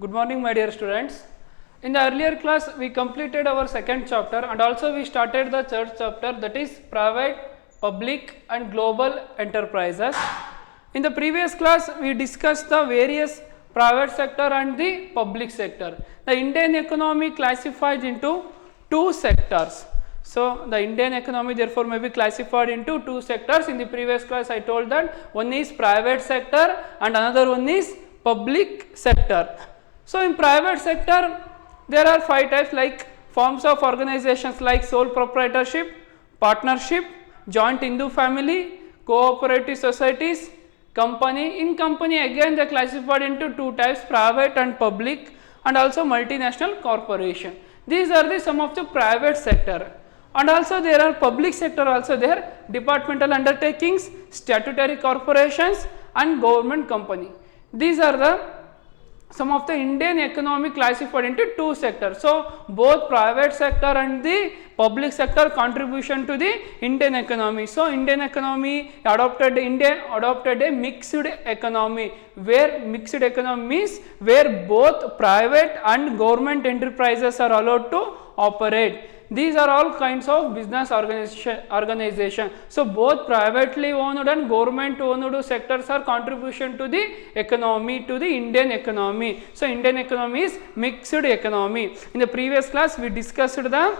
Good morning, my dear students. In the earlier class, we completed our second chapter and also we started the third chapter, that is private, public and global enterprises. In the previous class, we discussed the various private sector and the public sector. The Indian economy classified into two sectors. So, the Indian economy therefore may be classified into two sectors. In the previous class, I told that one is private sector and another one is public sector. So, in private sector, there are 5 types like forms of organizations like sole proprietorship, partnership, joint Hindu family, cooperative societies, company. In company again they classified into two types, private and public, and also multinational corporation. These are the some of the private sector. And also there are public sector also there, departmental undertakings, statutory corporations and government company. These are the some of the Indian economy classified into two sectors. So, both private sector and the public sector contribution to the Indian economy. So, Indian economy adopted a mixed economy, where mixed economy means where both private and government enterprises are allowed to operate. These are all kinds of business organization. So, both privately owned and government owned sectors are contribution to the economy, to the Indian economy. So, Indian economy is mixed economy. In the previous class, we discussed the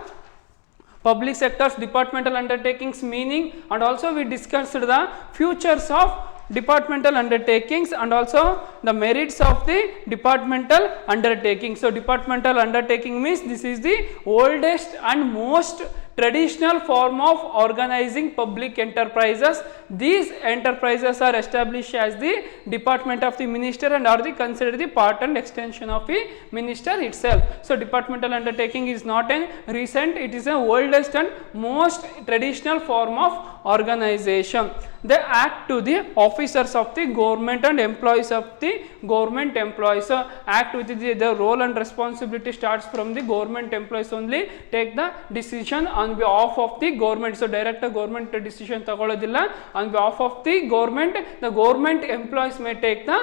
public sector's departmental undertakings meaning, and also we discussed the futures of departmental undertakings and also the merits of the departmental undertaking. So, departmental undertaking means this is the oldest and most traditional form of organizing public enterprises. These enterprises are established as the department of the minister and are considered the part and extension of the minister itself. So, departmental undertaking is not a recent, it is the oldest and most traditional form of organization. They act to the officers of the government and employees of the government employees. So, act with the role and responsibility starts from the government employees only, take the decision on behalf of the government. So, direct government decision ತಗೊಳ್ಳೋದಿಲ್ಲ, on behalf of the government employees may take the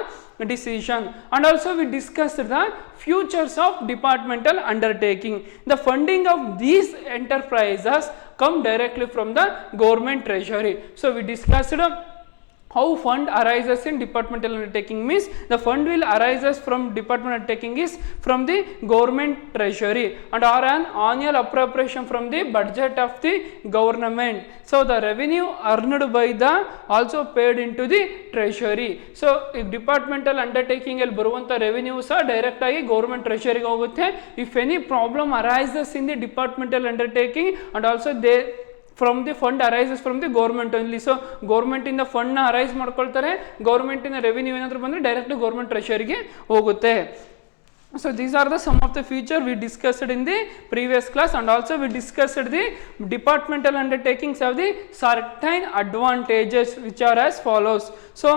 decision. And also we discussed the futures of departmental undertaking. The funding of these enterprises come directly from the government treasury. So, we discussed how fund arises in departmental undertaking means the fund will arises from departmental undertaking is from the government treasury and or an annual appropriation from the budget of the government. So, the revenue earned by the also paid into the treasury. So, if departmental undertaking ಅಲ್ಲಿ ಬರುವಂತ revenues direct ಆಗಿ government treasury ಗೆ ಹೋಗುತ್ತೆ. If any problem arises in the departmental undertaking and also they from the fund arises from the government only. So, government in the fund na arise ಮಾಡ್ಕೊಳ್ತಾರೆ, government in the revenue ಏನಾದರೂ ಬಂದರೆ direct government treasury ಗೆ ಹೋಗುತ್ತೆ. So, these are the some of the feature we discussed in the previous class, and also we discussed the departmental undertakings have the certain advantages which are as follows. So,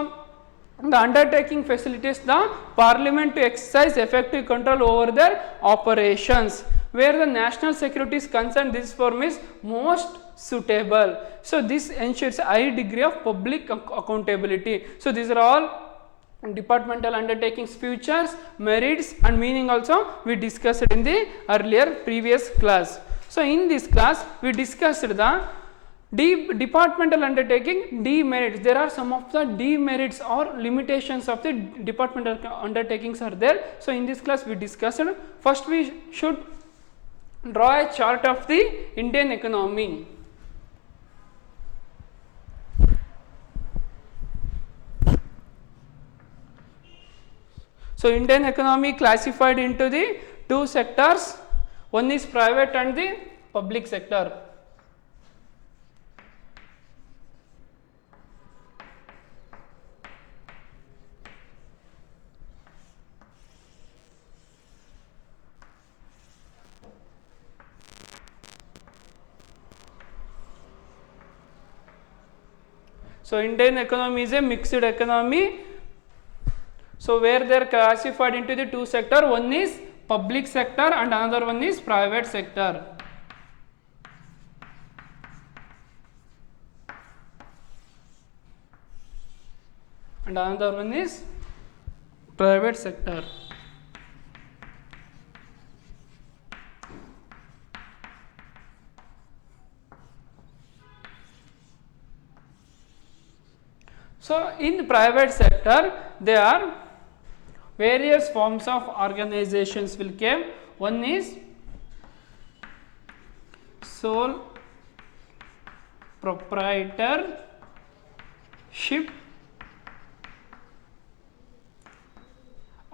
the undertaking facilitates the parliament to exercise effective control over their operations. Where the national security is concerned, this form is most suitable. So, this ensures a high degree of public accountability. So, these are all departmental undertakings features, merits and meaning also we discussed in the earlier previous class. So, in this class we discussed the departmental undertaking demerits. There are some of the demerits or limitations of the departmental undertakings are there. So, in this class we discussed. First we should draw a chart of the Indian economy. So, Indian economy classified into the two sectors, one is private and the public sector. So, Indian economy is a mixed economy. So, where they are classified into the two sector, one is public sector and another one is private sector. And another one is private sector. So in the private sector there are various forms of organizations will came. One is sole proprietorship,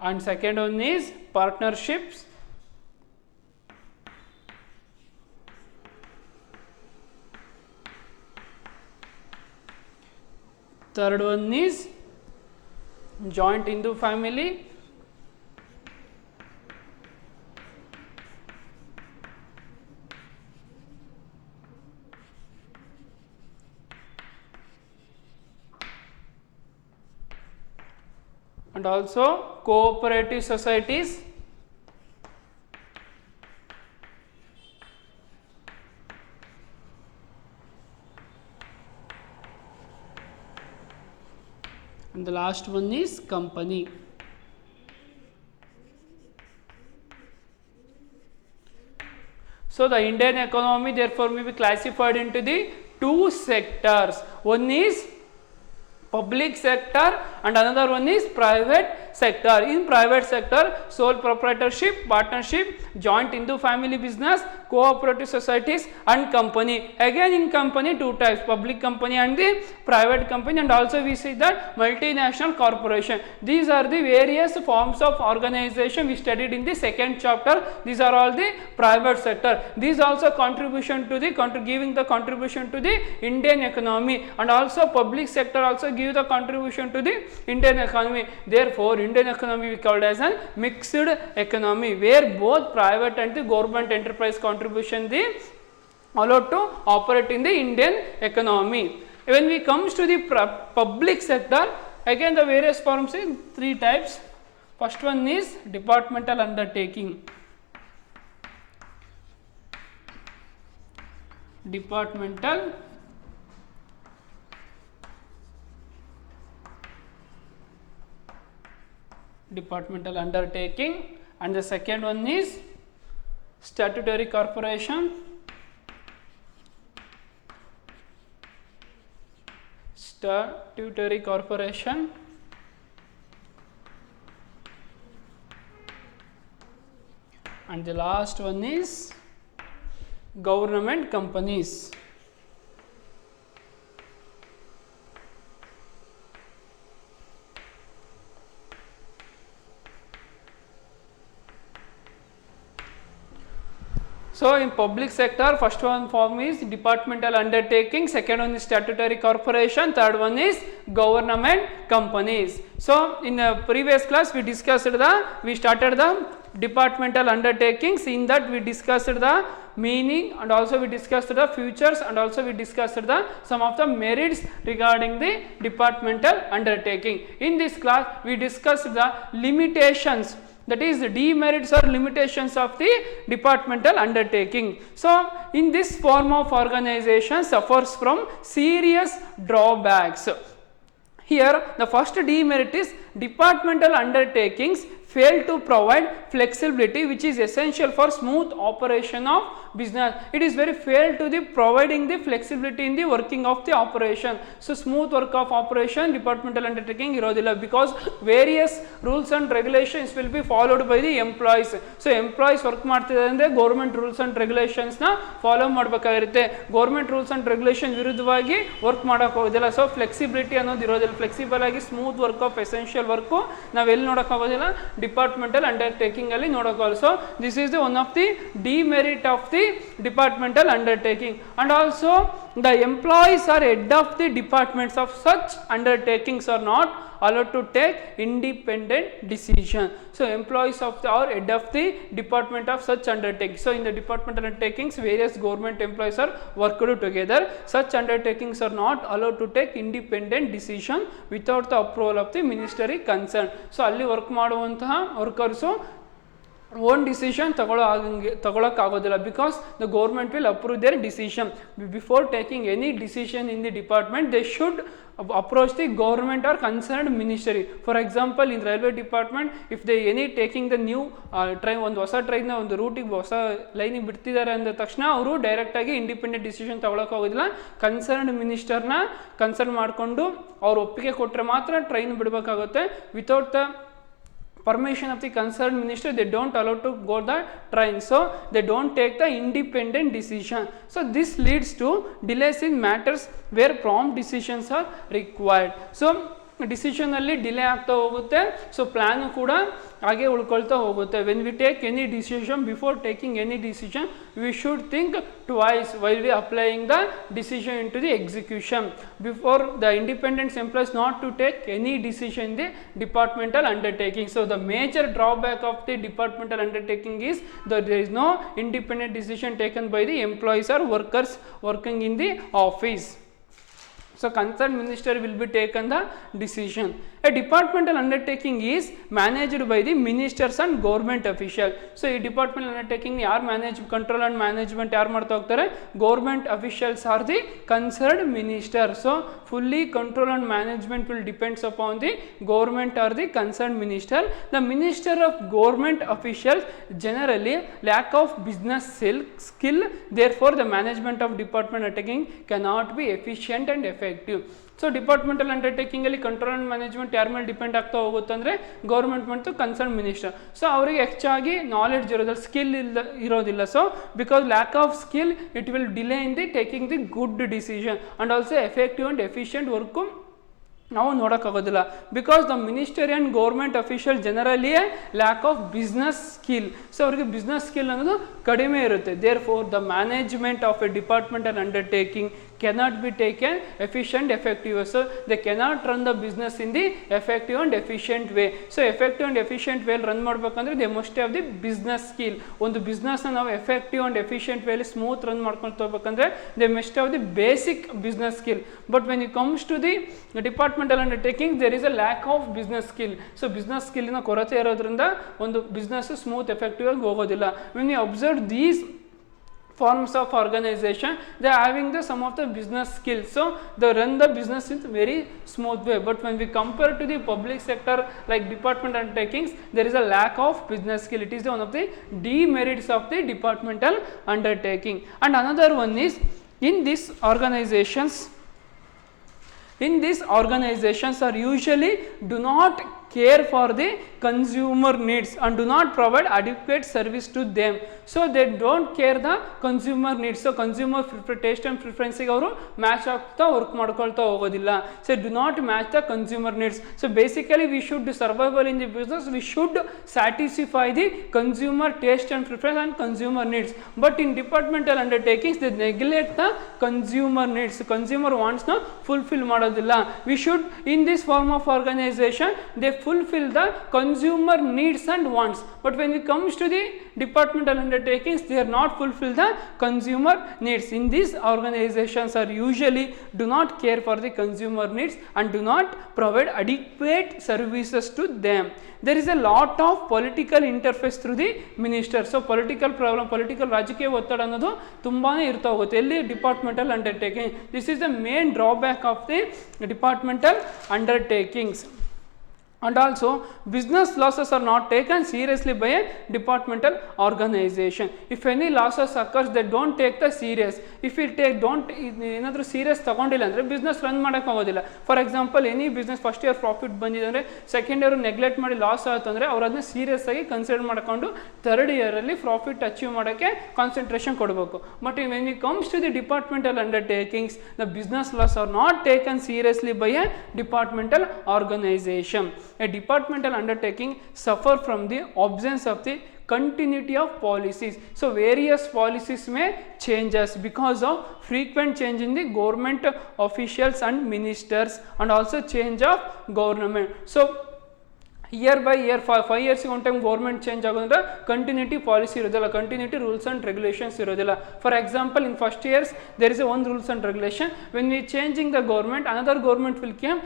and second one is partnerships, third one is joint Hindu family, and also cooperative societies, and the last one is company. So the Indian economy therefore may be classified into the two sectors. One is public sector and another one is private sector. In private sector, sole proprietorship, partnership, joint Hindu family business, cooperative societies and company. Again in company two types, public company and the private company, and also we see that multinational corporation. These are the various forms of organization we studied in the second chapter. These are all the private sector. These also contribution to the giving the contribution to the Indian economy, and also public sector also give the contribution to the Indian economy. Therefore Indian economy we called as a mixed economy, where both private and the government enterprise contribution the allowed to operate in the Indian economy. When we comes to the public sector, again the various forms in three types. First one is departmental undertaking. Departmental undertaking, and the second one is statutory corporation, and the last one is government companies. So in public sector, first one form is departmental undertaking, second one is statutory corporation, third one is government companies. So in the previous class we started the departmental undertakings. In that we discussed the meaning, and also we discussed the features, and also we discussed the some of the merits regarding the departmental undertaking. In this class we discussed the limitations, that is the demerits or limitations of the departmental undertaking. So in this form of organization suffers from serious drawbacks. Here the first demerit is departmental undertakings fail to provide flexibility which is essential for smooth operation of business. It is very fail to the providing the flexibility in the working of the operation. So smooth work of operation departmental undertaking irodilla, because various rules and regulations will be followed by the employees. So employees work ಮಾಡ್ತಿದ್ದಾರೆ ಅಂದ್ರೆ government rules and regulations ನ follow ಮಾಡಬೇಕಾಗಿರುತ್ತೆ. Government rules and regulation ವಿರುದ್ಧವಾಗಿ work ಮಾಡಕ್ಕೆ ಹೋಗೋದಿಲ್ಲ. So flexibility ಅನ್ನೋದು ಇರೋದಿಲ್ಲ. Flexible ಆಗಿ smooth work of essential work ನಾವೆಲ್ಲಿ ನೋಡಕ್ಕೆ ಆಗೋದಿಲ್ಲ, ಡಿಪಾರ್ಟ್ಮೆಂಟಲ್ ಅಂಡರ್ಟೇಕಿಂಗ್ ಅಲ್ಲಿ ನೋಡೋಕೆ. So this is the one of the demerit of the departmental undertaking. And also the employees are head of the departments of such undertakings are not allowed to take independent decision. So employees of the or head of the department of such undertaking. So in the departmental undertakings various government employees are worked together. Such undertakings are not allowed to take independent decision without the approval of the ministry concerned. So ಅಲ್ಲಿ work ಮಾಡುವಂತಹ workers own decision ತಗೊಳಕ್ಕಾಗೋದಿಲ್ಲ, because the government will approve their decision. Before taking any decision in the department they should approach the government or concerned ministry. For example, in railway department, if they any taking the new train, ಒಂದು ಹೊಸ ಟ್ರೈನ್ನ ಒಂದು ರೂಟಿಗೆ ಹೊಸ ಲೈನಿಗೆ ಬಿಡ್ತಿದ್ದಾರೆ ಅಂದ ತಕ್ಷಣ ಅವರು ಡೈರೆಕ್ಟಾಗಿ independent decision ತಗೊಳಕ್ಕಾಗೋದಿಲ್ಲ. Concerned ಮಿನಿಸ್ಟರ್ನ ಕನ್ಸರ್ನ್ ಮಾಡಿಕೊಂಡು ಅವ್ರು ಒಪ್ಪಿಗೆ ಕೊಟ್ಟರೆ ಮಾತ್ರ ಟ್ರೈನ್ ಬಿಡಬೇಕಾಗುತ್ತೆ. Without the permission of the concerned minister they don't allow to go the train, so they don't take the independent decision. So this leads to delays in matters where prompt decisions are required. So decision ಅಲ್ಲಿ delay ಆಗ್ತಾ ಹೋಗುತ್ತೆ, so plan ಕೂಡ ಹಾಗೆ ಉಳ್ಕೊಳ್ತಾ ಹೋಗುತ್ತೆ. When we take any decision, before taking any decision we should think twice while we applying the decision in to the execution. Before the independence employees not to take any decision in the departmental undertaking. So the major drawback of the departmental undertaking is that there is no independent decision taken by the employees or workers working in the office. So concerned minister will be taken the decision. A departmental undertaking is managed by the ministers and government official. So ಈ department undertaking ಯಾರು control and management ಯಾರು ಮಾಡ್ತಾ ಹೋಗ್ತಾರೆ? Government officials R the concerned minister. So fully control and management will depends upon the government or the concerned minister. The minister of government officials generally lack of business skill, therefore the management of department undertaking cannot be efficient and effective. So departmental undertaking ಅಲ್ಲಿ control and management ಯಾರ ಮೇಲೆ depend ಆಗ್ತಾ ಹೋಗುತ್ತೆ ಅಂದರೆ government ಮತ್ತು concern minister. So ಅವರಿಗೆ ಹೆಚ್ಚಾಗಿ knowledge ಇರೋದಿಲ್ಲ, ಸ್ಕಿಲ್ ಇರೋದಿಲ್ಲ. So because lack of skill it will delay in the taking the good decision and also effective and efficient work ನಾವು ನೋಡೋಕ್ಕಾಗೋದಿಲ್ಲ. Because the ministry and government official generally lack of business skill. So ಅವರಿಗೆ business skill ಅನ್ನೋದು ಕಡಿಮೆ ಇರುತ್ತೆ. Therefore the management of a departmental undertaking cannot be taken efficient effective. So they cannot run the business in the effective and efficient way. So effective and efficient way run ಮಾಡಬೇಕಂದ್ರೆ they must have the business skill. ಒಂದು business ನಾವು effective and efficient ವೇಲಿ smooth run ಮಾಡ್ಕೊಂಡು ಹೋಗ್ಬೇಕಂದ್ರೆ they must have the basic business skill. But when it comes to the departmental undertaking there is a lack of business skill. So business skill ನ ಕೊರತೆ ಇರೋದ್ರಿಂದ ಒಂದು business smooth effective ಆಗಿ ಹೋಗೋದಿಲ್ಲ. When you observe these forms of organization, they are having the some of the business skills, so they run the business in very smooth way. But when we compare to the public sector like department undertakings, there is a lack of business skill. It is one of the demerits of the departmental undertaking. And another one is in these organizations are usually do not care for the consumer needs and do not provide adequate service to them. So they don't care the consumer needs. So consumer taste and preference ಗೆ ಅವರು match ಆಗ್ತಾ work ಮಾಡ್ಕೊಳ್ತಾ ಹೋಗೋದಿಲ್ಲ. So do not match the consumer needs. So basically we should survival in the business, we should satisfy the consumer taste and preference and consumer needs. But in departmental undertakings they neglect the consumer needs. Consumer wants ನ fulfill ಮಾಡೋದಿಲ್ಲ. We should in this form of organization they fulfill the consumer needs and wants. But when it comes to the departmental undertakings they are not fulfill the consumer needs. In these organizations are usually do not care for the consumer needs and do not provide adequate services to them. There is a lot of political interface through the minister. So political problem, political ರಾಜಕೀಯ ಒತ್ತಡ ಅನ್ನೋದು ತುಂಬಾನೇ ಇರ್ತಾ ಹೋಗುತ್ತೆ ಎಲ್ಲಿ departmental undertaking. This is the main drawback of the departmental undertakings. And also business losses are not taken seriously by a departmental organization. If any losses occurs they don't take the serious. If you take don't ಏನಾದರೂ serious ತಗೊಂಡಿಲ್ಲ ಅಂದರೆ business run ಮಾಡೋಕ್ಕಾಗೋದಿಲ್ಲ. For example any business first year profit ಬಂದಿದೆ ಅಂದರೆ second year neglect ಮಾಡಿ loss ಆಯಿತು ಅಂದರೆ ಅವ್ರು ಅದನ್ನ ಸೀರಿಯಸ್ ಆಗಿ ಕನ್ಸಿಡರ್ ಮಾಡಿಕೊಂಡು ಥರ್ಡ್ ಇಯರಲ್ಲಿ ಪ್ರಾಫಿಟ್ ಅಚೀವ್ ಮಾಡೋಕ್ಕೆ ಕಾನ್ಸಂಟ್ರೇಷನ್ ಕೊಡಬೇಕು. But when it comes to the departmental undertakings the business loss are not taken seriously by a departmental organisation. A departmental undertaking suffer from the absence of the continuity of policies. So various policies may changes because of frequent change in the government officials and ministers and also change of government. So year by year 5 ಇಯರ್ಸ್ಗೆ one time government change ಆಗೋದ್ರೆ continuity policy ಇರೋದಿಲ್ಲ, continuity rules and regulations ಇರೋದಿಲ್ಲ. For example in first years there is a one rules and regulation, when we changing the government another government will came,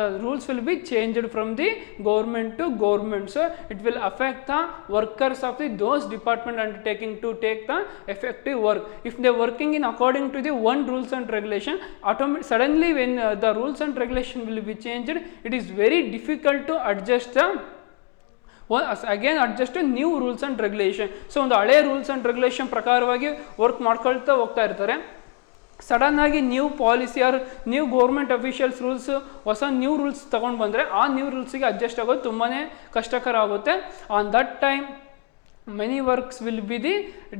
the rules will be changed from the government to government. So it will affect the workers of the those department undertaking to take the effective work. If they are working in according to the one rules and regulation, suddenly when the rules and regulation will be changed, it is very difficult to adjust the again adjust to new rules and regulation. So ಒಂದು ಹಳೆ rules and regulation ಪ್ರಕಾರವಾಗಿ work ಮಾಡ್ಕೊಳ್ತಾ ಹೋಗ್ತಾ ಇರ್ತಾರೆ. Sudden ಆಗಿ new policy or new government officials rules ಹೊಸ new rules ತೊಗೊಂಡು ಬಂದರೆ ಆ ನ್ಯೂ ರೂಲ್ಸಿಗೆ ಅಡ್ಜಸ್ಟ್ ಆಗೋದು ತುಂಬಾ ಕಷ್ಟಕರ ಆಗುತ್ತೆ. On that time many works will be the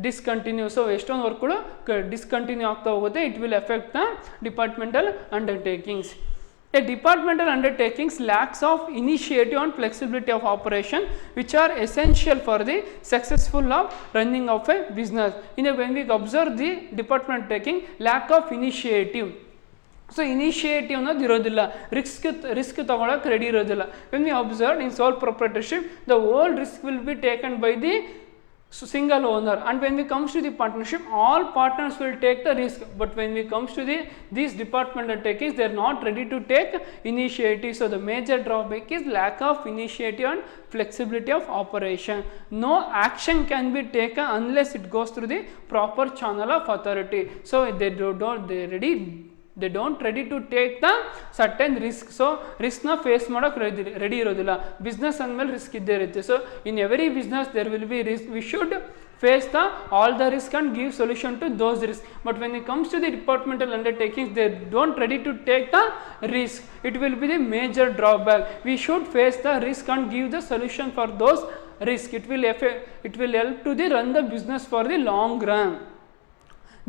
discontinue. So ಎಷ್ಟೊಂದು ವರ್ಕ್ಗಳು ಡಿಸ್ಕಂಟಿನ್ಯೂ ಆಗ್ತಾ ಹೋಗುತ್ತೆ. It will effect the departmental undertakings. A departmental undertakings lacks of initiative and flexibility of operation which are essential for the successful of running of a business. When we observe the department taking lack of initiative, so initiative ಅನ್ನೋದು ಇರೋದಿಲ್ಲ, risk ತಗೊಳಕ್ಕೆ ready ಇರೋದಿಲ್ಲ. When we observe in sole proprietorship the whole risk will be taken by the single owner, and when we comes to the partnership all partners will take the risk, but when we comes to these departmental undertakings they are not ready to take initiative. So the major drawback is lack of initiative and flexibility of operation. No action can be taken unless it goes through the proper channel of authority. So they don't ready to take the certain risk. So risk na face ಮಾಡೋಕ್ಕೆ ready ಇರೋದಿಲ್ಲ. Business ಅಂದಮೇಲೆ risk ಇದ್ದೇ ಇರುತ್ತೆ. So in every business there will be risk. We should face all the risk and give solution to those risks. But when it comes to the departmental undertakings they don't ready to take the risk. It will be the major drawback. We should face the risk and give the solution for those risk. It will help to the run the business for the long run.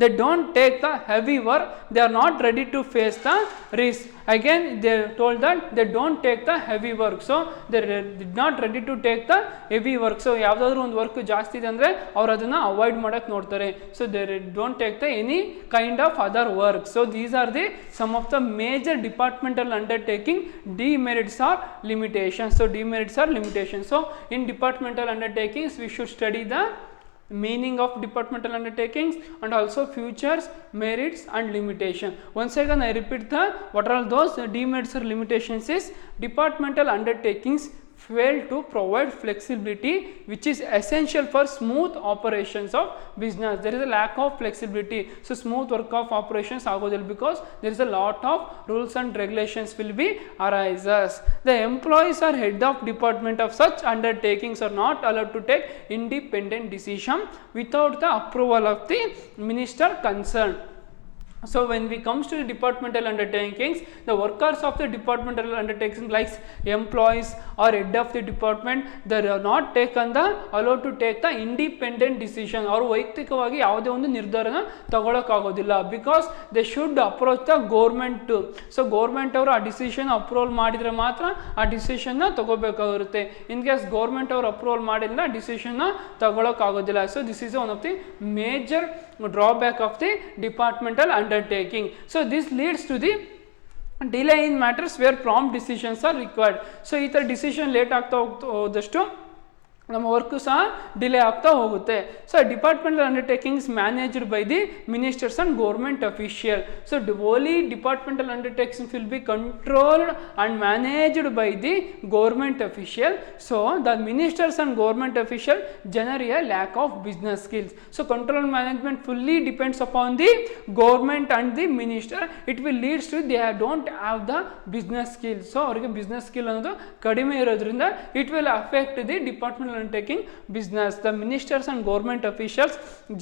They don't take the heavy work, they are not ready to face the risk. Again they told that they don't take the heavy work, so they did not ready to take the heavy work. So ಯಾವುದಾದ್ರೂ ಒಂದು work ಜಾಸ್ತಿ ಇದೆ ಅಂದರೆ ಅವ್ರು ಅದನ್ನು avoid ಮಾಡೋಕ್ಕೆ ನೋಡ್ತಾರೆ. So they don't take the any kind of other work. So these are the some of the major departmental undertaking demerits or limitations. So demerits or limitations. So in departmental undertakings we should study the meaning of departmental undertakings and also features, merits and limitation. Once again I repeat what are those demerits or limitations is departmental undertakings fail to provide flexibility which is essential for smooth operations of business. There is a lack of flexibility, so smooth work of operations agodilla because there is a lot of rules and regulations will be arises. The employees or head of department of such undertakings are not allowed to take independent decision without the approval of the minister concerned. So when we comes to the departmental undertakings, the workers of the departmental undertakings like employees or head of the department they are not allowed to take the independent decision. ಅವರು ವೈಯಕ್ತಿಕವಾಗಿ ಯಾವುದೇ ಒಂದು ನಿರ್ಧಾರನ ತಗೊಳ್ಳೋಕ್ಕಾಗೋದಿಲ್ಲ because they should approach the government. So government ಅವರು ಆ decision approval ಮಾಡಿದರೆ ಮಾತ್ರ ಆ ಡಿಸಿಷನ್ನ ತಗೋಬೇಕಾಗಿರುತ್ತೆ. ಇನ್ ಕೇಸ್ ಗೌರ್ಮೆಂಟ್ ಅವರು ಅಪ್ರೂವಲ್ ಮಾಡಿಲ್ಲ ಡಿಸಿಷನ್ನ ತಗೊಳ್ಳೋಕ್ಕಾಗೋದಿಲ್ಲ. So this is one of the major drawback of the departmental undertaking. So this leads to the delay in matters where prompt decisions are required. So ಈ ಥರ ಡಿಸಿಷನ್ ಲೇಟ್ ಆಗ್ತಾ ಹೋದಷ್ಟು ನಮ್ಮ work ಸಹ delay ಆಗ್ತಾ ಹೋಗುತ್ತೆ. So departmental undertakings managed by the ministers and government official. So only departmental undertakings will be controlled and managed by the government official. So the ministers and government official generally a lack of business skills. So control and management fully depends upon the government and the minister. It will leads to they don't have the business skills. So ಅವರಿಗೆ business skill ಅನ್ನೋದು ಕಡಿಮೆ ಇರೋದ್ರಿಂದ it will affect the departmental undertaking business. The ministers and government officials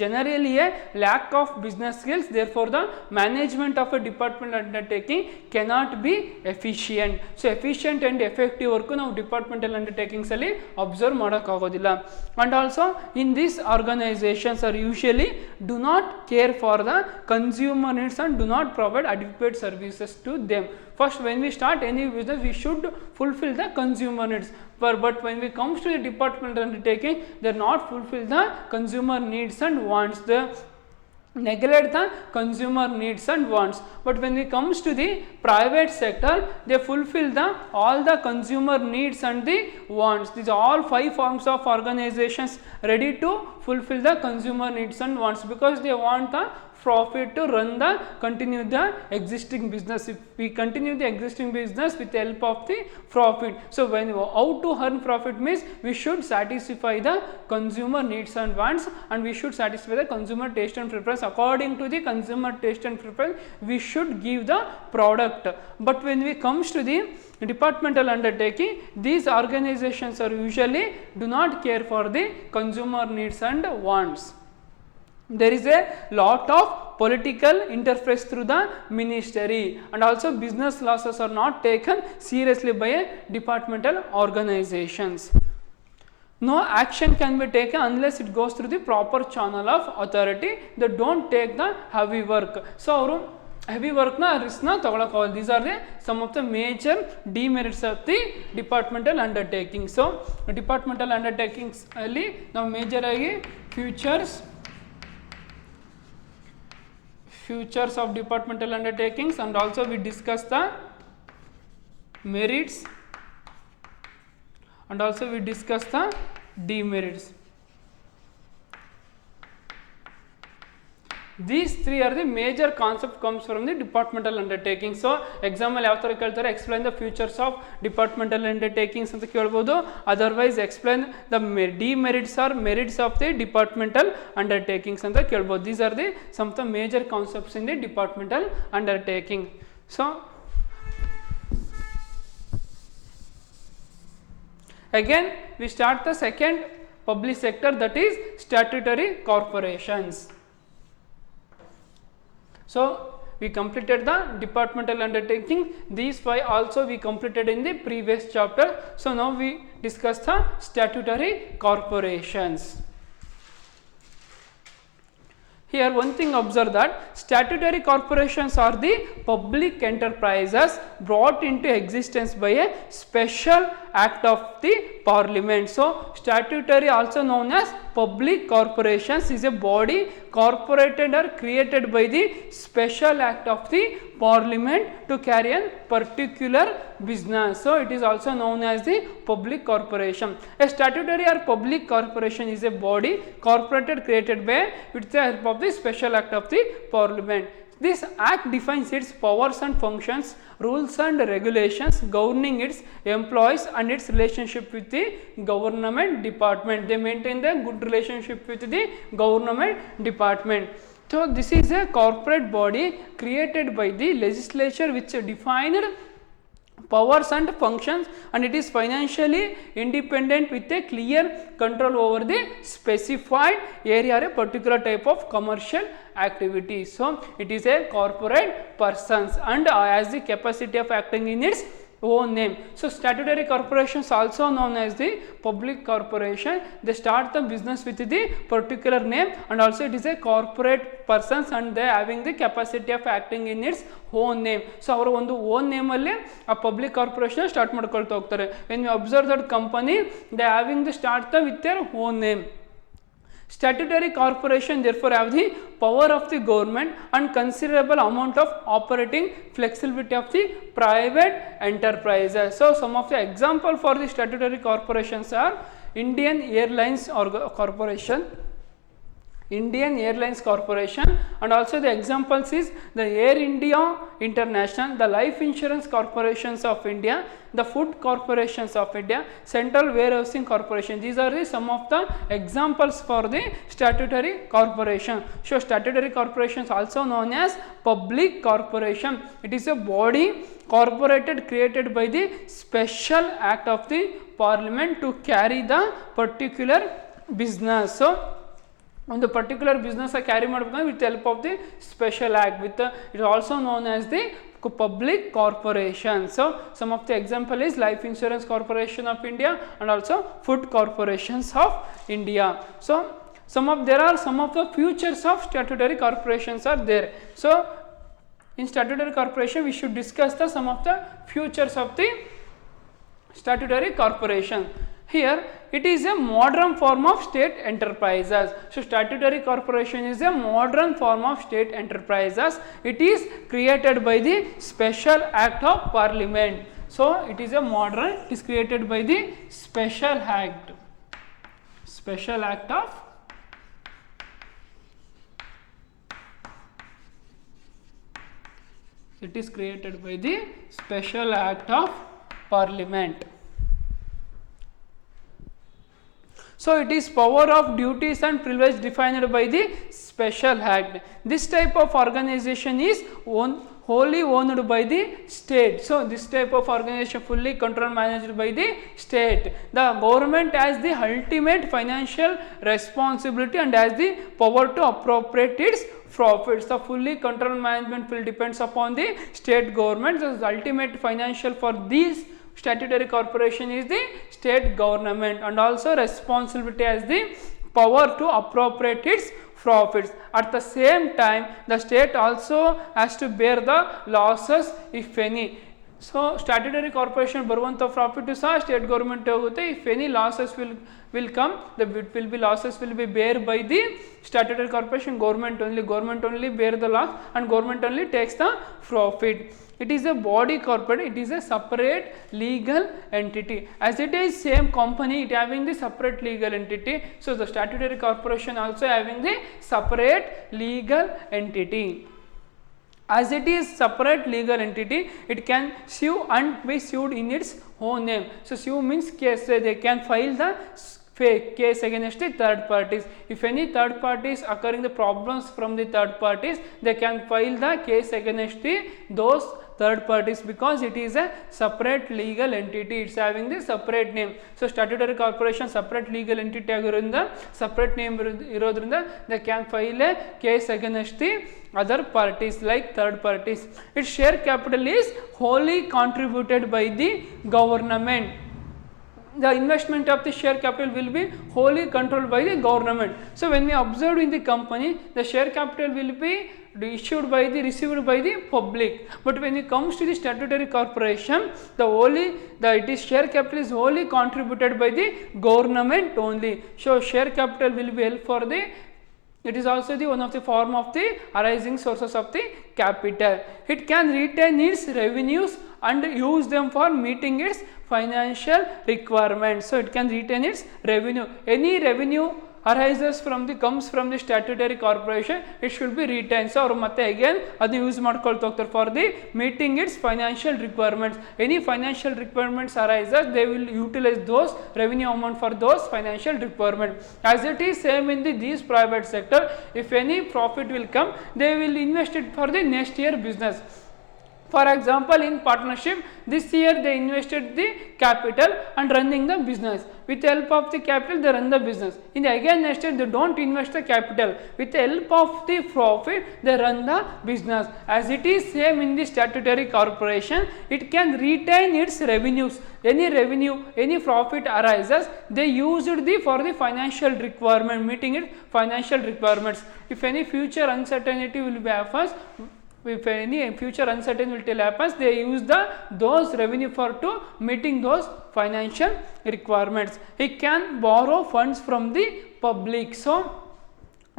generally a lack of business skills, therefore the management of a departmental undertaking cannot be efficient. So efficient and effective work ನಾವು departmental undertakings ಅಲ್ಲಿ observe ಮಾಡೋಕ್ಕಾಗೋದಿಲ್ಲ. And also in these organizations are usually do not care for the consumer needs and do not provide adequate services to them. First when we start any business we should fulfill the consumer needs, but when we comes to the departmental undertaking they are not fulfill the consumer needs and wants. neglect the consumer needs and wants. But when it comes to the private sector, they fulfill the all the consumer needs and the wants. These are all 5 forms of organizations ready to fulfill the consumer needs and wants, because they want the profit to run the continue the existing business. If we continue the existing business with the help of the profit, so when how to earn profit means we should satisfy the consumer needs and wants, and we should satisfy the consumer taste and preference. According to the consumer taste and preference, we should give the product. But when we comes to the departmental undertaking, these organizations are usually do not care for the consumer needs and wants. There is a lot of political interface through the ministry, and also business losses are not taken seriously by departmental organizations. No action can be taken unless it goes through the proper channel of authority. They don't take the heavy work. So ಅವರು heavy work na risk na ತಗೊಳ್ಳೋಕ್ಕಾಗಲ್ಲ. These are the some of the major demerits of the departmental undertaking. So departmental undertakings ಅಲ್ಲಿ ನಾವು major ಆಗಿ futures of departmental undertakings, and also we discuss the merits, and also we discuss the demerits. These 3 are the major concept comes from the departmental undertaking. So example ಯಾವ ತರ ಕೇಳ್ತಾರೆ, explain the features of departmental undertakings ಅಂತ ಕೇಳಬಹುದು. Otherwise explain the demerits or merits of the departmental undertakings ಅಂತ ಕೇಳಬಹುದು. These are the some of the major concepts in the departmental undertaking. So again we start the second public sector, that is statutory corporations. So we completed the departmental undertaking. These 5 also we completed in the previous chapter. So now we discuss the statutory corporations. Here one thing observe that statutory corporations are the public enterprises brought into existence by a special act of the parliament. So statutory, also known as public corporations, is a body corporated or created by the special act of the parliament to carry a particular business. So it is also known as the public corporation. A statutory or public corporation is a body corporated created by with the help of the special act of the parliament. This act defines its powers and functions, rules and regulations governing its employees and its relationship with the government department. They maintain the good relationship with the government department. So this is a corporate body created by the legislature which defined powers and functions, and it is financially independent with a clear control over the specified area or a particular type of commercial activity. So it is a corporate persons and has the capacity of acting in its own name. So statutory corporations, also known as the public corporation, they start the business with the particular name, and also it is a corporate persons and they having the capacity of acting in its own name. So our ಒಂದು own name ಅಲ್ಲಿ ಆ public corporation start ಮಾಡ್ಕೊಳ್ತಾ ಹೋಗ್ತಾರೆ. When you observe that company, they having the start with their own name. Statutory corporation therefore have the power of the government and considerable amount of operating flexibility of the private enterprises. So some of the example for the statutory corporations are Indian Airlines Corporation, and also the examples is the Air India International, the Life Insurance Corporations of India, the Food Corporations of India, Central Warehousing Corporation. These are the some of the examples for the statutory corporation. So statutory corporations also known as public corporation. It is a body corporated created by the special act of the parliament to carry the particular business. So ಒಂದು particular business carry ಮಾಡಬೇಕಂದ್ರೆ with help of the special act with it also known as the public corporation. So some of the example is Life Insurance Corporation of India and also Food Corporations of India. So there are some of the features of statutory corporations are there. So in statutory corporation we should discuss some of the features of the statutory corporation. Here it is a modern form of state enterprises. So statutory corporation is a modern form of state enterprises. It is created by the special act of parliament. So it is a modern, it is created by the special act of it is created by the special act of parliament. So it is power of duties and privilege defined by the special act. This type of organization is wholly owned by the state. So this type of organization fully controlled, managed by the state. The government has the ultimate financial responsibility and has the power to appropriate its profits. The fully controlled management will depends upon the state government. The ultimate financial for these statutory corporation is the state government, and also responsibility as the power to appropriate its profits. At the same time, the state also has to bear the losses if any. So statutory corporation ಬರುವಂಥ profit ಸಹ state government ಹೋಗುತ್ತೆ. If any losses will come, losses will be bear by the statutory corporation. Government only bear the loss and government only takes the profit. It is a body corporate, it is a separate legal entity. As it is same company, it having the separate legal entity. So the statutory corporation also having the separate legal entity. As it is separate legal entity, it can sue and be sued in its own name. So sue means case, they can file the fake case against the third parties. If any third parties occurring the problems from the third parties, they can file the case against those third parties, because it is a separate legal entity, it's having the separate name. So statutory corporation separate legal entity ಆಗಿರೋದ್ರಿಂದ separate name ಇರೋದ್ರಿಂದ they can file a case against the other parties like third parties. Its share capital is wholly contributed by the government. The investment of the share capital will be wholly controlled by the government. So when we observe in the company, the share capital will be received by the public. But when it comes to the statutory corporation, it is share capital is wholly contributed by the government only. So share capital will be held for the, it is also the one of the form of the arising sources of the capital. It can retain its revenues and use them for meeting its financial requirements. So it can retain its revenue. Any revenue arises from the comes from the statutory corporation, it should be retained. So ಅವರು ಮತ್ತೆ again ಅದನ್ನು use ಮಾಡ್ಕೊಳ್ತಾ ಹೋಗ್ತಾರೆ for the meeting its financial requirements. Any financial requirements arises, they will utilize those revenue amount for those financial requirements. As it is same in these private sector, if any profit will come, they will invest it for the next year business. For example, in partnership, this year they invested the capital and running the business. With the help of the capital, they run the business. In the again next year, they don't invest the capital. With the help of the profit, they run the business. As it is same in the statutory corporation, it can retain its revenues. Any revenue, any profit arises, they use it for the financial requirement, meeting its financial requirements. If any future uncertainty will be happens, if any future uncertainty will happens, they use those revenue for to meeting those financial requirements. It can borrow funds from the public. So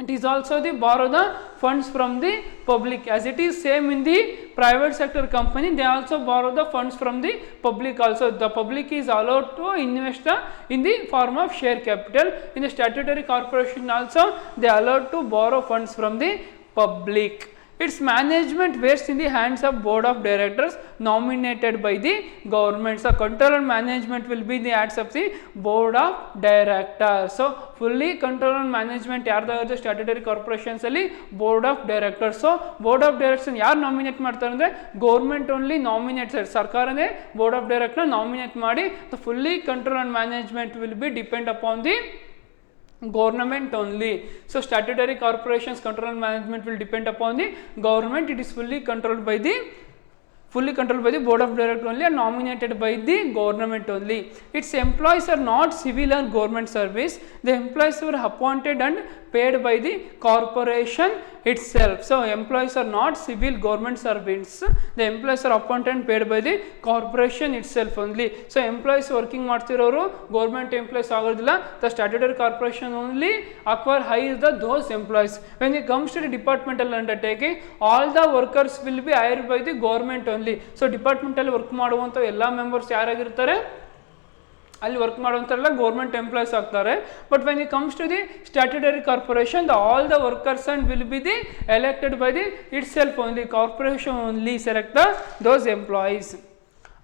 it is also the borrow the funds from the public. As it is same in the private sector company, they also borrow the funds from the public also. The public is allowed to invest in the form of share capital. In the statutory corporation also, they are allowed to borrow funds from the public. Its management rests in the hands of board of directors nominated by the government. So control and management will be in the hands of the board of directors. So fully control and management ಯಾರ್ದಾದ್ರು statutory corporations ಅಲ್ಲಿ board of directors. So board of directors ಯಾರು nominate ಮಾಡ್ತಾರೆ ಅಂದರೆ government only nominate, ಸರ್ಕಾರನೇ board of director nominate ಮಾಡಿ fully control and management will be depend upon the government only. So statutory corporations control and management will depend upon the government. It is fully controlled by the fully controlled by the board of directors only and nominated by the government only. Its employees are not civil or government service. The employees were appointed and paid by the corporation itself. So employees are not civil government servants. The employees are appointed and paid by the corporation itself only. So employees working ಮಾಡ್ತಿರೋರು government employees ಆಗೋದಿಲ್ಲ. The statutory corporation only acquire hire those employees. When it comes to the departmental undertaking, all the workers will be hired by the government only. So departmental work ಮಾಡುವಂತ ಎಲ್ಲ members ಯಾರಾಗಿರ್ತಾರೆ, ಅಲ್ಲಿ work ಮಾಡುವಂಥಲ್ಲ government employees ಆಗ್ತಾರೆ. But when it comes to the statutory corporation, all the workers and will be the elected by the itself only. Corporation only select those employees.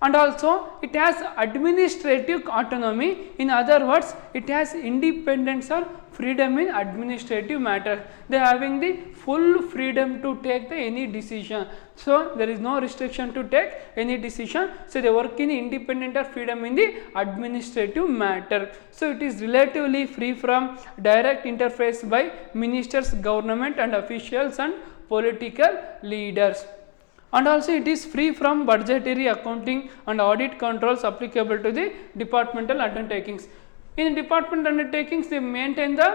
And also it has administrative autonomy. In other words, it has independence or freedom in administrative matters. They are having the full freedom to take any decision. So there is no restriction to take any decision. So they work in independent or freedom in the administrative matter. So it is relatively free from direct interface by ministers, government and officials and political leaders. And also it is free from budgetary, accounting and audit controls applicable to the departmental undertakings. In department undertakings, they maintain the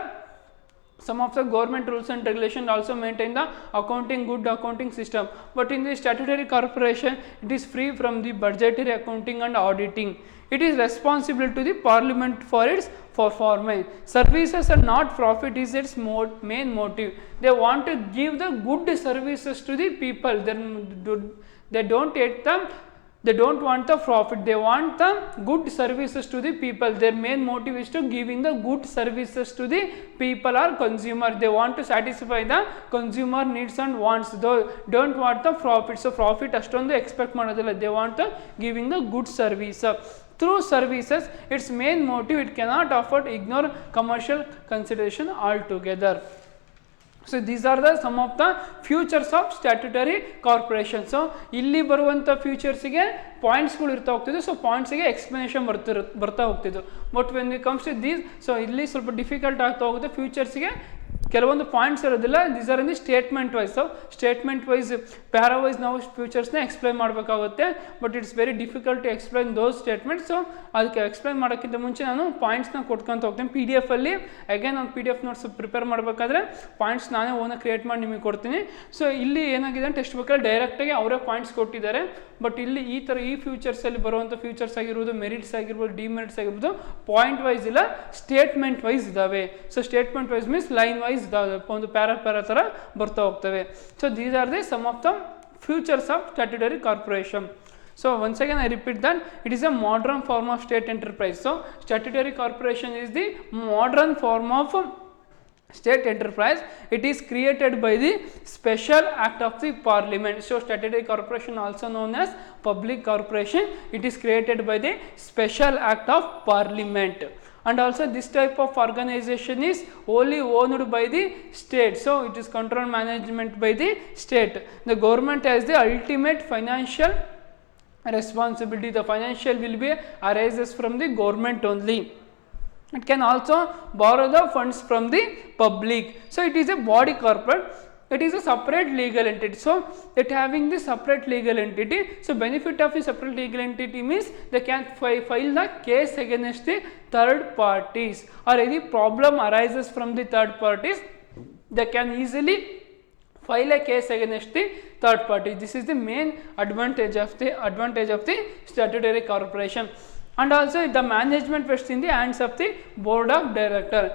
some of the government rules and regulations, also maintain the accounting, good accounting system. But in the statutory corporation, it is free from the budgetary, accounting and auditing. It is responsible to the parliament for its performance. Services and not profit is its main motive. They want to give the good services to the people. They don't take them. They don't want the profit. They want the good services to the people. Their main motive is to giving the good services to the people or consumer. They want to satisfy the consumer needs and wants. They don't want the profit. So profit ಅಷ್ಟೊಂದು expect ಮಾಡೋದಿಲ್ಲ. They want the giving the good service. Through services, its main motive, it cannot afford ignore commercial consideration altogether. So these are the some of the features of statutory corporation. So ಇಲ್ಲಿ ಬರುವಂಥ ಫ್ಯೂಚರ್ಸಿಗೆ ಪಾಯಿಂಟ್ಸ್ಗಳು ಇರ್ತಾ ಹೋಗ್ತಿದ್ದು. So ಪಾಯಿಂಟ್ಸಿಗೆ explanation ಬರ್ತಾ ಹೋಗ್ತಿದ್ದು. But when it comes to these, so ಇಲ್ಲಿ ಸ್ವಲ್ಪ difficult ಆಗ್ತಾ ಹೋಗುತ್ತೆ. ಫ್ಯೂಚರ್ಸಿಗೆ ಕೆಲವೊಂದು ಪಾಯಿಂಟ್ಸ್ ಇರೋದಿಲ್ಲ. These are in the statement wise. So statement wise para wise ನಾವು ಫ್ಯೂಚರ್ಸ್ನ ಎಕ್ಸ್ಪ್ಲೈನ್ ಮಾಡಬೇಕಾಗುತ್ತೆ. But it's very difficult to explain those statements. So ಅದಕ್ಕೆ ಎಕ್ಸ್ಪ್ಲೈನ್ ಮಾಡೋಕ್ಕಿಂತ ಮುಂಚೆ ನಾನು ಪಾಯಿಂಟ್ಸ್ನ ಕೊಟ್ಕೊಂತ ಹೋಗ್ತೀನಿ. ಪಿ ಡಿ ಎಫಲ್ಲಿ ಅಗೇನ್ ನಾನು P D F notes prepare ಮಾಡಬೇಕಾದ್ರೆ ಪಾಯಿಂಟ್ಸ್ ನಾನೇ ಓನಾಗಿ ಕ್ರಿಯೇಟ್ ಮಾಡಿ ನಿಮಗೆ ಕೊಡ್ತೀನಿ. ಸೊ ಇಲ್ಲಿ ಏನಾಗಿದೆ ಟೆಕ್ಸ್ಟ್ ಬುಕ್ಕಲ್ಲಿ ಡೈರೆಕ್ಟಾಗಿ ಅವರೇ ಪಾಯಿಂಟ್ಸ್ ಕೊಟ್ಟಿದ್ದಾರೆ. ಬಟ್ ಇಲ್ಲಿ ಈ ಥರ ಈ ಫ್ಯೂಚರ್ಸಲ್ಲಿ ಬರುವಂಥ ಫ್ಯೂಚರ್ಸ್ ಆಗಿರ್ಬೋದು, ಮೆರಿಟ್ಸ್ ಆಗಿರ್ಬೋದು, ಡಿಮೆರಿಟ್ಸ್ ಆಗಿರ್ಬೋದು, ಪಾಯಿಂಟ್ ವೈಸ್ ಇಲ್ಲ, ಸ್ಟೇಟ್ಮೆಂಟ್ ವೈಸ್ ಇದ್ದಾವೆ. So statement wise means line wise ಇದಾವೆ, ಒಂದು ಪ್ಯಾರಾ ಥರ ಬರ್ತಾ ಹೋಗ್ತವೆ. So these are the some of the futures of statutory corporation. So once again I repeat that it is a modern form of state enterprise. So statutory corporation is the modern form of state enterprise. It is created by the special act of the parliament. So statutory corporation also known as public corporation. It is created by the special act of parliament. And also this type of organization is wholly owned by the state. So it is control management by the state. The government has the ultimate financial responsibility. The financial will be arises from the government only. It can also borrow the funds from the public. So it is a body corporate. It is a separate legal entity. So it having the separate legal entity. So benefit of a separate legal entity means they can file the case against the third parties, or any problem arises from the third parties, they can easily file a case against the third party. This is the main advantage of the statutory corporation. And also the management rests in the hands of the board of directors.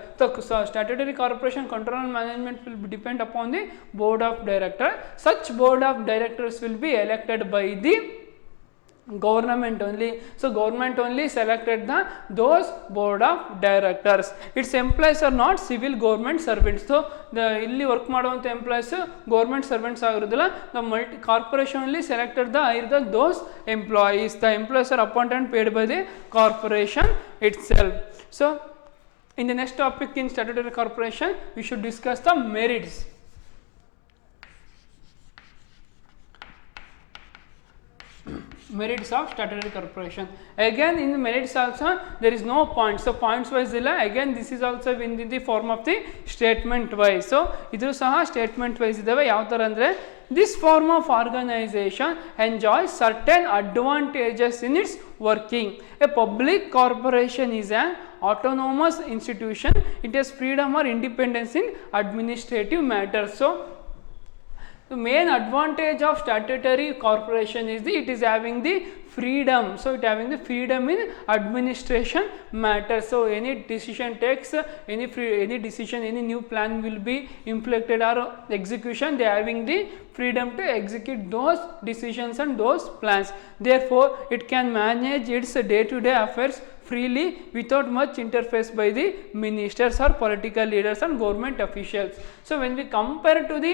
So statutory corporation control and management will depend upon the board of directors. Such board of directors will be elected by the government only. So government only selected those board of directors. Its employees are not civil government servants. So the ಇಲ್ಲಿ work ಮಾಡುವಂಥ employees government servants ಆಗಿರೋದಿಲ್ಲ. the corporation only selected those employees. The employees are appointed and paid by the corporation itself. So in the next topic in statutory corporation we should discuss the merits. merits of statutory corporation. Again in the merits also there is no points, so points wise illa. Again this is also in the form of the statement wise. So idu saha statement wise idave. Yav tar andre this form of organization enjoys certain advantages in its working. A public corporation is an autonomous institution. It has freedom or independence in administrative matters. So the main advantage of statutory corporation is it is having the freedom. So it having the freedom in administration matters. So any decision takes any decision, any new plan will be implemented or execution, they are having the freedom to execute those decisions and those plans. Therefore it can manage its day to day affairs freely without much interface by the ministers or political leaders and government officials. So when we compare to the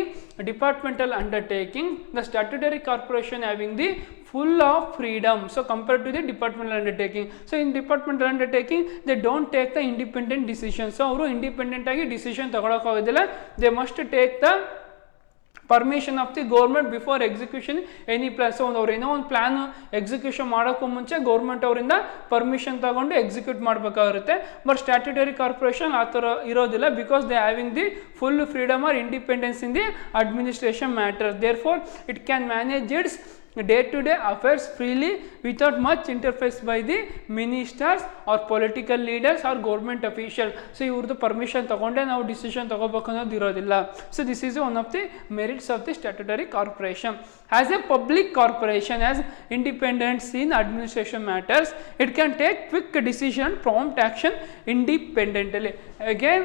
departmental undertaking, the statutory corporation having the full of freedom. So compared to the departmental undertaking, so in departmental undertaking they don't take the independent decisions. So ಅವರು independent ಆಗಿ decision ತಗೊಳಕ್ಕೆ ಆಗೋದಿಲ್ಲ. They must take the permission of the government before execution any plan. So ಅವ್ರು ಏನೋ ಒಂದು plan execution ಮಾಡೋಕ್ಕೂ ಮುಂಚೆ government ಅವರಿಂದ ಪರ್ಮಿಷನ್ ತಗೊಂಡು ಎಕ್ಸಿಕ್ಯೂಟ್ ಮಾಡಬೇಕಾಗಿರುತ್ತೆ. ಬಟ್ ಸ್ಟ್ಯಾಟ್ಯುಟರಿ ಕಾರ್ಪೊರೇಷನ್ ಆ ಥರ ಇರೋದಿಲ್ಲ, because they having the full freedom or independence in the administration matters. Therefore it can manage its day-to-day affairs freely without much interface by the ministers or political leaders or government officials. So ಇವ್ರದ್ದು permission ತಗೊಂಡೆ ನಾವು decision ತಗೋಬೇಕು ಅನ್ನೋದು ಇರೋದಿಲ್ಲ. So this is one of the merits of the statutory corporation. As a public corporation has independence in administration matters, it can take quick decision, prompt action independently. Again,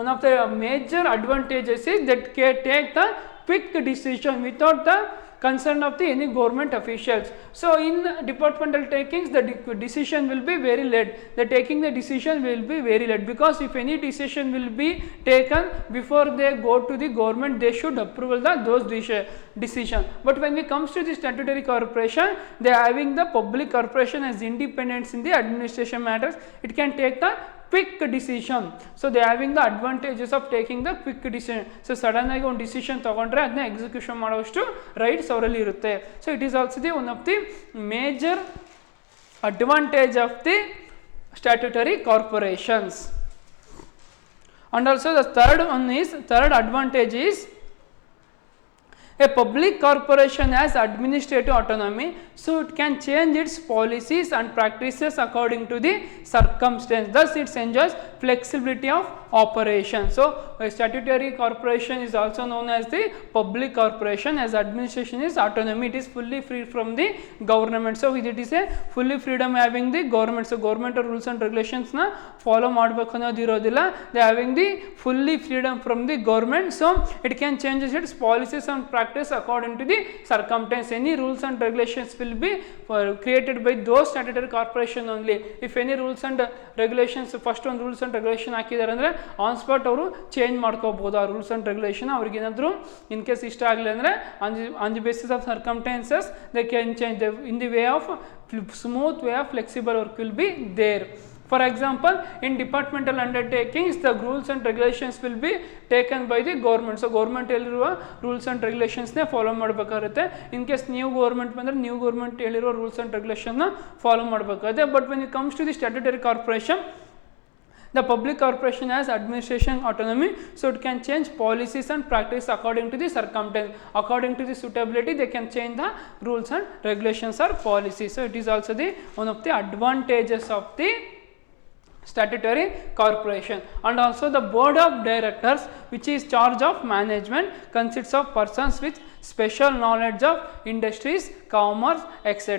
one of the major advantages is that can take the quick decision without the concern of the any government officials. So in departmental takings the decision will be very late. The taking the decision will be very late, because if any decision will be taken before they go to the government, they should approve those decision. But when it comes to the statutory corporation, they are having the public corporation as independence in the administration matters. It can take the quick decision. So they are having the advantages of taking the quick decision. So sudden ಆಗಿ ಒಂದು decision ತಗೊಂಡ್ರೆ ಅದನ್ನ execution ಮಾಡೋಷ್ಟು rights ಅವರಲ್ಲಿ ಇರುತ್ತೆ. So it is also the one of the major advantage of the statutory corporations. And also the third advantage is a public corporation has administrative autonomy, so it can change its policies and practices according to the circumstance. Thus it enjoys flexibility of operation. So a statutory corporation is also known as the public corporation, as administration is autonomy, it is fully free from the government. So it is a fully freedom having the government. So government rules and regulations na follow ಮಾಡಬೇಕು ಅನ್ನೋದು ಇರೋದಿಲ್ಲ. They having the fully freedom from the government, so it can change its policies and practice according to the circumstance. Any rules and regulations will be created by those statutory corporation only. If any rules and regulations, first one rules and regulation ಹಾಕಿದ್ದಾರೆ ಅಂದರೆ on spot ಅವರು change ಮಾಡ್ಕೋಬಹುದು ಆ rules and regulation. ಅವ್ರಿಗೆ ಏನಾದರೂ in case ಇಷ್ಟ ಆಗಲಿ ಅಂದರೆ on the basis of circumstances they can change in the way of smooth way of flexible work will be there. For example, in departmental undertakings, the rules and regulations will be taken by the government. So government ಹೇಳಿರುವ rules and ರೆಗ್ಯುಲೇಷನ್ಸ್ನೇ follow ಮಾಡಬೇಕಾಗುತ್ತೆ. In case new government ಬಂದರೆ new government ಹೇಳಿರುವ rules and ರೆಗ್ಯುಲೇಷನ್ನ follow ಮಾಡಬೇಕಾಗುತ್ತೆ. But when it comes to the statutory corporation, the public corporation has administration autonomy, so it can change policies and practice according to the circumstance. According to the suitability, they can change the rules and regulations or policies. So it is also the one of the advantages of the statutory corporation. And also the board of directors, which is charge of management, consists of persons with special knowledge of industries, commerce, etc.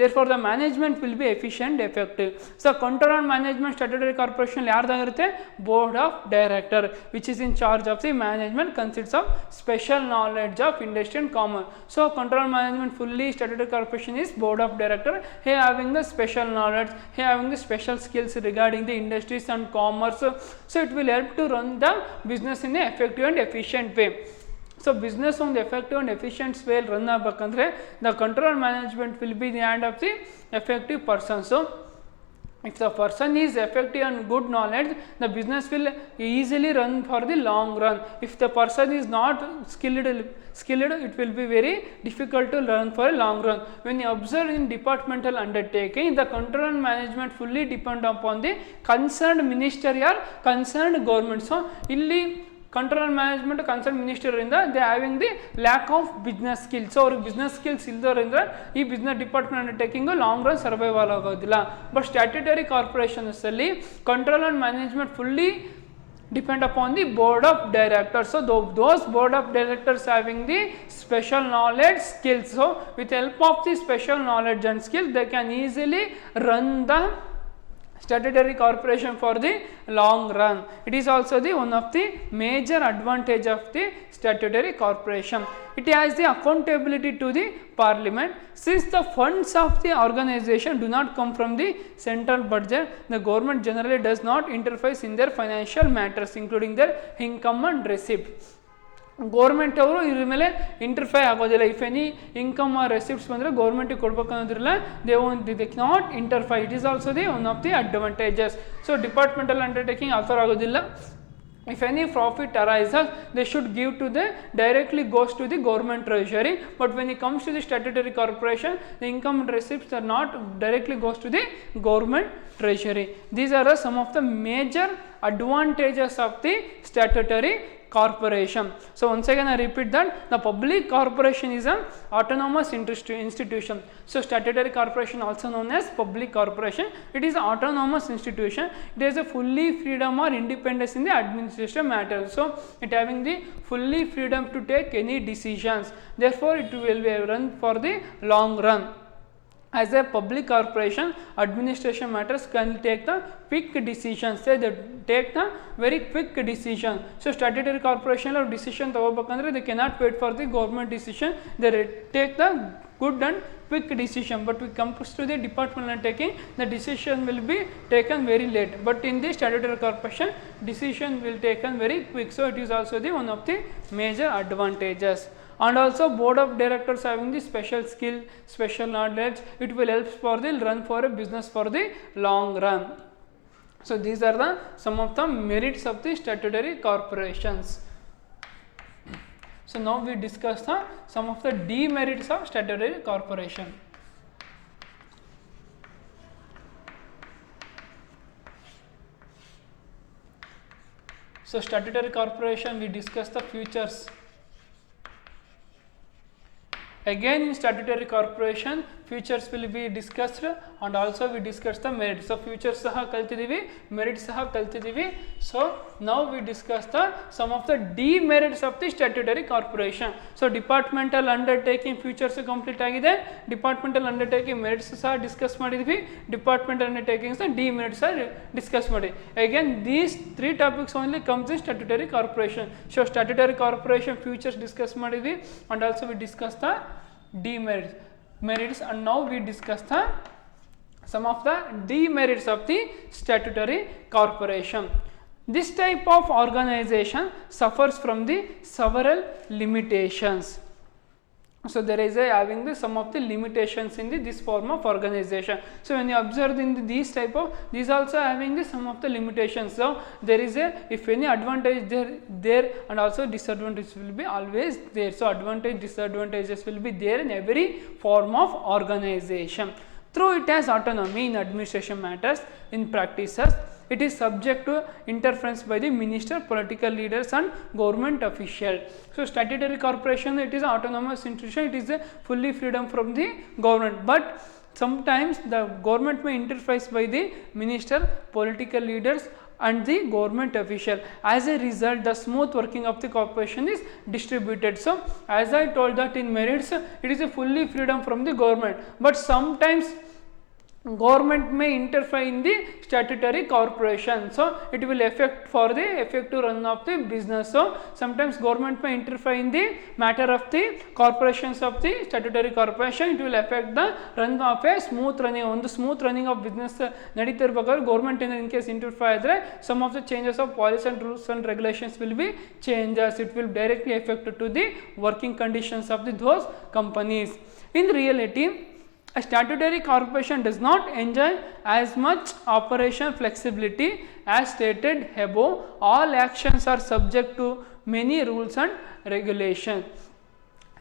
Therefore the management will be efficient, effective. So control and management statutory corporation ಯಾರ್ದಾಗಿರುತ್ತೆ? board of director, which is in charge of the management, consists of special knowledge of industry and commerce. So control management fully statutory corporation is board of director. He having the special knowledge, he having the special skills regarding the industries and commerce. So it will help to run the business in an effective and efficient way. So business on the effective and efficient way run ಆಗಬೇಕಂದ್ರೆ the control management will be the hand of the effective person. So If the person is effective and good knowledge, the business will easily run for the long run. If the person is not skilled, it will be very difficult to run for a long run. When you observe in departmental undertaking, the control and management fully depend upon the concerned ministry or concerned government. So, illi control and management concerned minister in the they having the lack of business skills. So business skills ಇಲ್ಲದರಿಂದ ಈ business department undertaking long run survival ಆಗೋದಿಲ್ಲ. But statutory corporations ಅಲ್ಲಿ control and management fully depend upon the board of directors. So those board of directors having the special knowledge skills. So with help of the special knowledge and skills, they can easily run the statutory corporation for the long run. It is also the one of the major advantage of the statutory corporation. It has the accountability to the parliament. Since the funds of the organization do not come from the central budget, the government generally does not interfere in their financial matters, including their income and receipt. Government ಅವರು ಇದ್ರ ಮೇಲೆ interfere ಆಗೋದಿಲ್ಲ. If any income or receipts ಬಂದರೆ ಗೌರ್ಮೆಂಟಿಗೆ ಕೊಡ್ಬೇಕು ಅನ್ನೋದ್ರಲ್ಲ they not interfere. It is also the one of the advantages. So departmental undertaking ಆ ಥರ ಆಗೋದಿಲ್ಲ. If any profit arises, they should give to the directly goes to the government treasury. But when it comes to the statutory corporation, the income and receipts are not directly goes to the government treasury. These are some of the major advantages of the statutory corporation. So once again I repeat that the public corporation is an autonomous institution. So statutory corporation also known as public corporation. It is an autonomous institution. It has a fully freedom or independence in the administration matters. So it having the fully freedom to take any decisions. Therefore it will be run for the long run. As a public corporation, administration matters can take the quick decisions. Say they take the very quick decision. So statutory corporation or decision ತಗೋಬೇಕಂದ್ರೆ they cannot wait for the government decision. They take the good and quick decision. But when it comes to the departmental undertaking, the decision will be taken very late. But in the statutory corporation, decision will taken very quick. So it is also the one of the major advantages. And also board of directors having the special skill, special knowledge, it will help for the run for a business for the long run. So these are the some of the merits of the statutory corporations. So now we discuss the some of the demerits of statutory corporation. So statutory corporation, we discuss the features. Again in statutory corporation, features will be discussed and also we discuss the merits. So features saha kaltidivi, merits saha kaltidivi. So now we discuss the some of the demerits of the statutory corporation. So departmental undertaking features complete agide. Departmental undertaking merits saha discuss ಮಾಡಿದ್ವಿ. Departmental undertaking demerits discuss ಮಾಡಿ. Again these three topics only comes in statutory corporation. So statutory corporation features discuss ಮಾಡಿದ್ವಿ and also we discuss the merits and now we discuss the some of the demerits of the statutory corporation. This type of organization suffers from the several limitations. So there is a having the some of the limitations in this form of organization. So when you observe in these type of, these also having the some of the limitations. So there is a, if any advantage there and also disadvantage will be always there. So advantage disadvantages will be there in every form of organization. Though it has autonomy in administration matters, in practices it is subject to interference by the minister, political leaders and government official. So statutory corporation, it is an autonomous institution, it is a fully freedom from the government, but sometimes the government may interfere by the minister, political leaders and the government official. As a result, the smooth working of the corporation is distributed. So as I told that in merits, it is a fully freedom from the government, but sometimes government may interfere in the statutory corporation. So it will affect for the effective run of the business. So sometimes government may interfere in the matter of the corporations of the statutory corporation. It will affect the run of a smooth running, on the smooth running of business ನಡೀತಿರ್ಬೇಕಾದ್ರೆ government in case interfere ಆದರೆ some of the changes of policy and rules and regulations will be changes. It will directly affect to the working conditions of those companies. In reality, A statutory corporation does not enjoy as much operational flexibility as stated above. All actions are subject to many rules and regulations.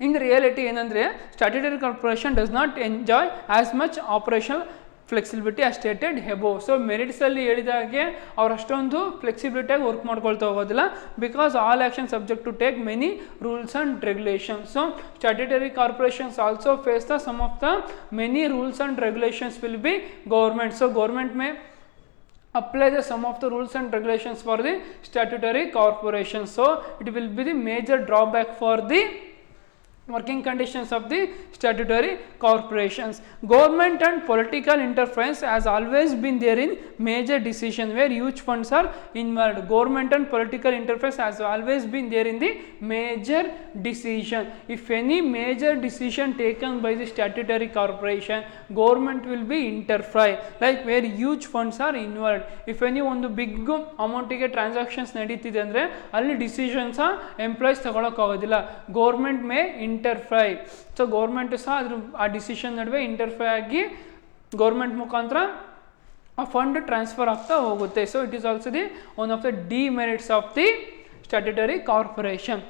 In reality ಏನಂದರೆ statutory corporation does not enjoy as much operational flexibility as stated ಹೆಬೋ. So ಮೆರಿಟ್ಸಲ್ಲಿ ಹೇಳಿದಾಗೆ ಅವ್ರು ಅಷ್ಟೊಂದು ಫ್ಲೆಕ್ಸಿಬಿಲಿಟಿಯಾಗಿ work ಮಾಡ್ಕೊಳ್ತಾ ಹೋಗೋದಿಲ್ಲ, because all action subject to take many rules and regulations. So statutory corporations also face the some of the many rules and regulations will be government. So government may apply the some of the rules and regulations for the statutory corporation. So it will be the major drawback for the working conditions of the statutory corporations. Government and political interference has always been there in major decision where huge funds are involved. Government and political interference has always been there in the major decision. If any major decision taken by the statutory corporation, government will be interfere, like where huge funds are involved. If any ಒಂದು big ಅಮೌಂಟಿಗೆ transactions ನಡೀತಿದೆ ಅಂದರೆ ಅಲ್ಲಿ decisions employees ತಗೊಳಕ್ಕಾಗೋದಿಲ್ಲ, government may interfere. So government ಸಹ ಅದ್ರ ಆ decision ನಡುವೆ ಇಂಟರ್ಫೈ ಆಗಿ ಗೌರ್ಮೆಂಟ್ ಮುಖಾಂತರ ಆ ಫಂಡ್ ಟ್ರಾನ್ಸ್ಫರ್ ಆಗ್ತಾ ಹೋಗುತ್ತೆ. So it is also the one of the demerits of the statutory corporation.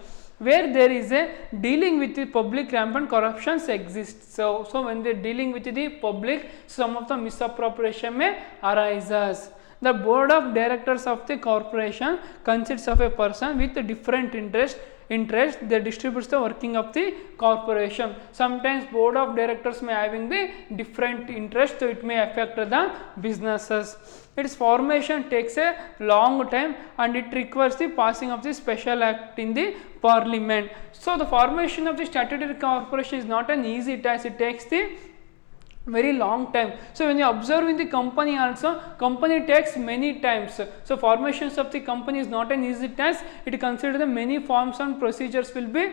Where there is a dealing with the public, rampant corruptions exist. So when they dealing with the public, some of the misappropriation may arises. The board of directors of the corporation consists of a person with different interest. They distributes the working of the corporation. Sometimes board of directors may having the different interest, so it may affect the businesses. Its formation takes a long time and it requires the passing of the special act in the parliament. So the formation of the statutory corporation is not an easy task, it takes the very long time. So when you observe in the company also, company takes many times. So formations of the company is not an easy task, it considers the many forms and procedures will be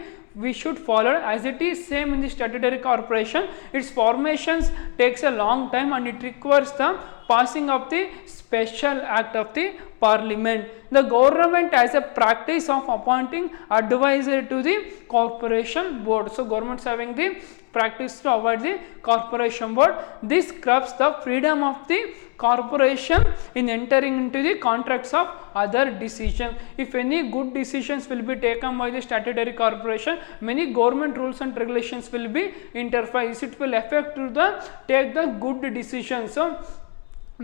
we should follow as it is same in the statutory corporation. Its formations takes a long time and it requires the passing of the special act of the parliament. The government has a practice of appointing advisor to the corporation board. So government is having the practice to avoid the corporation board. This curbs the freedom of the corporation in entering into the contracts of other decisions. If any good decisions will be taken by the statutory corporation, many government rules and regulations will be interfered. It will affect to the take the good decisions. So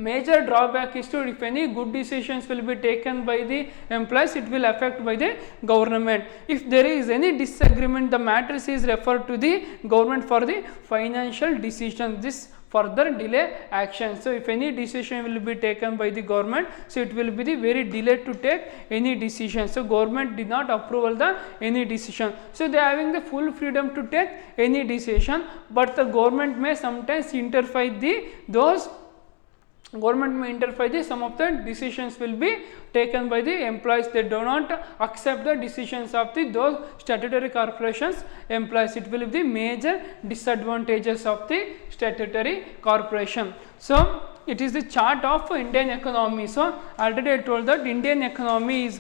major drawback is to if any good decisions will be taken by the employees, it will affect by the government. If there is any disagreement, the matter is referred to the government for the financial decision. This further delay action. So if any decision will be taken by the government, so it will be the very delayed to take any decision. So government did not approve the any decision. So they are having the full freedom to take any decision, but the government may sometimes interfere the those government may interfere the some of the decisions will be taken by the employees. They do not accept the decisions of the those statutory corporations employees. It will be the major disadvantages of the statutory corporation. So it is the chart of Indian economy. So already I told that Indian economy is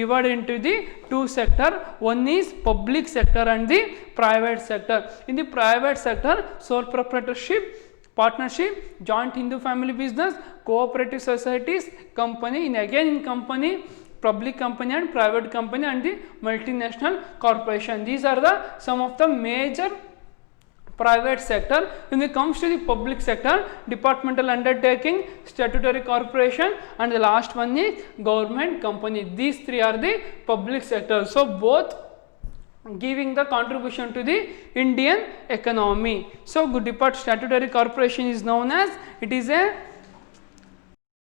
divided into the two sector. One is public sector and the private sector. In the private sector, sole proprietorship, partnership, joint Hindu family business, cooperative societies, company, in company, public company and private company and the multinational corporation. These are the some of the major private sector. When it comes to the public sector, departmental undertaking, statutory corporation and the last one is government company. These three are the public sector. So both giving the contribution to the Indian economy. So statutory corporation is known as, it is a